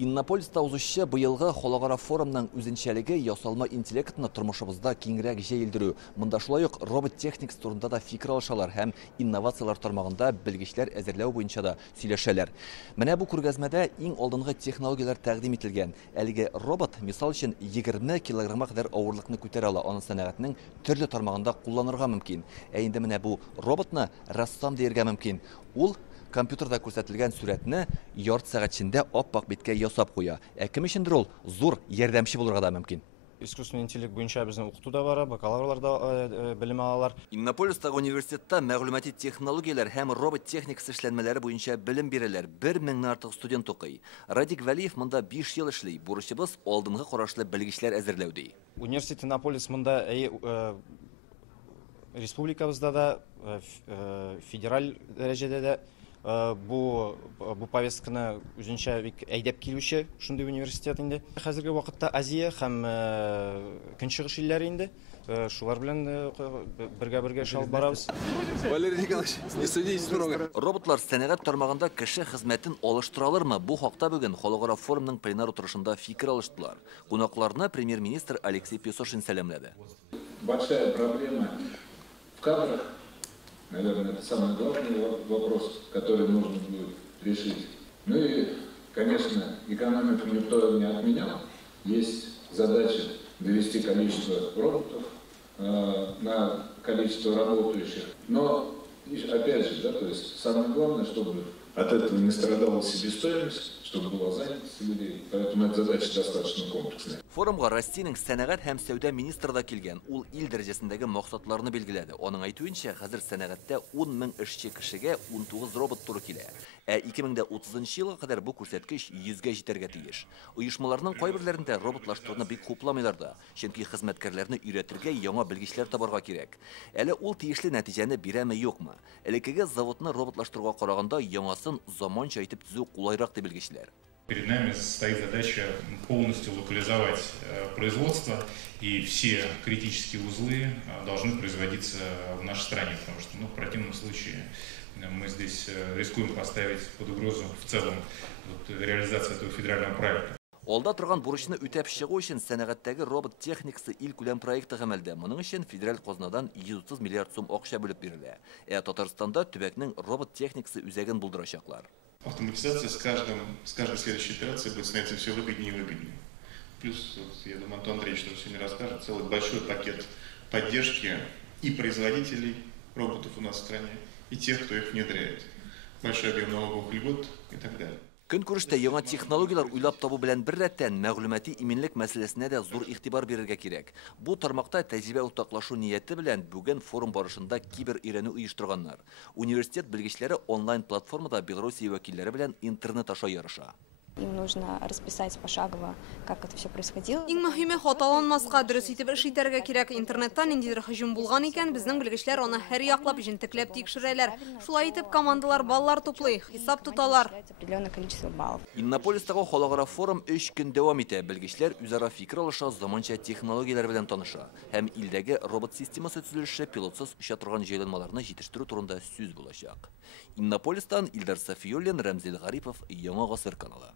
Иннополиста узышчы быйылғы холағара форумның үзенчәлеге ясалма интеллектны тормышыбызда киңрәк җәелдерү. Монда шулай ук робот техникс турында да фикер алышалар һәм инновациялар тармагында белгечләр әзерләү буенча да сөйләшәләр. Менә бу күргәзмәдә иң алдынгы технологиялар тәкъдим ителгән. Әлеге робот, мисал өчен, 20 килограммга кадәр авырлыкны күтәрә ала, аны сәнәгатьнең төрле тармагында кулланырга мөмкин. Ә инде менә бу роботны рассам дияргә мөмкин. Ул компьютерда күрсәтелгән сүрәтне ярты сәгать эчендә ап-ак биткә ясап куя. Ә кем өчендер ул зур ярдәмче булырга да мөмкин. Искусственный интеллект буенча безнең укытуда бара, бакалаврларда белем алалар. Иннополистагы университетта мәгълүмати технологиялар һәм робот техникасы эшләнмәләре буенча белем бирәләр. 1000 артык студент укый. Радик Вәлиев монда 5 ел эшли. Бурычыбыз алдынгы карашлы белгечләр әзерләү ди. Университет Иннополис монда республикабызда да, федераль дәрәҗәдә дә бу повестканы үзенчә бик әйдәп килүче шундый университет инде. Хәзерге вакытта Азия һәм көнчыгыш илләре инде. Шулар белән бергә эш алып барабыз. Валерий Николаевич, не судитесь строго. Роботлар сәнәгать тармагында кеше хезмәтен алыштыралырмы? Бу хакта бүген халыкара форумның пленар утырышында фикер алыштылар. Кунакларны премьер-министр Алексей Песошин сәламләде. Большая проблема в кадрах. Наверное, это самый главный вопрос, который нужно будет решить. Ну и, конечно, экономику никто не отменял. Есть задача довести количество роботов на количество работающих. Но, опять же, да, то есть самое главное, чтобы от этого не страдала себестоимость, чтобы была занятость людей. Поэтому эта задача достаточно комплексная. Форумга Россиянең сәнәгать һәм сәүдә министры да килгән. Ул ил дәрәҗәсендәге максатларны белгиләде. Аның әйтүенчә, хәзер сәнәгатьтә 10 000 эшче кешегә 19 робот туры килә. Ә 2030 елга кадәр бу күрсәткеч 100-гә җитәргә тиеш. Оешмаларның кайберләрендә роботлаштыруны бик хупламыйлар да, чөнки хезмәткәрләрне өйрәтергә яңа белгечләр табарга кирәк. Әле ул тиешле нәтиҗәне бирәме, юкмы? Элеккеге заводны роботлаштыруга караганда яңасын заманча итеп төзү кулайрак дип белгечләр. Перед нами стоит задача полностью локализовать производство, и все критические узлы должны производиться в нашей стране, потому что в противном случае мы здесь рискуем поставить под угрозу в целом реализацию этого федерального проекта. Алда торган бурычны үтәп чыгу өчен сәнәгатьтәге робот техникасы ил күләм проекты гамәлдә. Моның өчен федераль казнадан 130 миллиард сум акча бүлеп бирелә. Ә Татарстанда төбәкнең робот техникасы үзәген булдырачаклар. Автоматизация с каждой следующей операцией будет становиться все выгоднее и выгоднее. Плюс, я думаю, Антон Андреевич нам сегодня расскажет, целый большой пакет поддержки и производителей роботов у нас в стране, и тех, кто их внедряет. Большой объем налоговых льгот и так далее. Көнкүрештә яңа технологиялар уйлап табу белән бер рәттән мәгълүмати иминлек мәсьәләсенә дә зур игътибар бирергә кирәк. Бу тармакта тәҗрибә уртаклашу нияте белән бүген форум барышында кибер өйрәнү оештырганнар. Университет белгечләре онлайн платформада Белоруссия вәкилләре белән интернет аша ярыша. Им нужно расписать пошагово, как это все происходило. Иң мөһиме хаталанмаска дөрес итеп эш итәргә кирәк. Интернетта ниндидер һөҗүм булган икән, безнең белгечләр аны һәр яклап җентекләп тикшерәләр. Шулай итеп командалар баллар туплый, хисап тоталар. Определенное количество баллов. Иннополистагы халыкара форум 3 көн дәвам итә. Белгечләр үзара фикер алыша, заманча технологиялар белән таныша. Һәм илдәге робот системасы төзелеше пилотсыз оча торган җайланмаларны җитештерү турында сүз булачак. Иннополистан Илдар Сафиуллин, Рамзил Гарипов, Яңа гасыр каналы.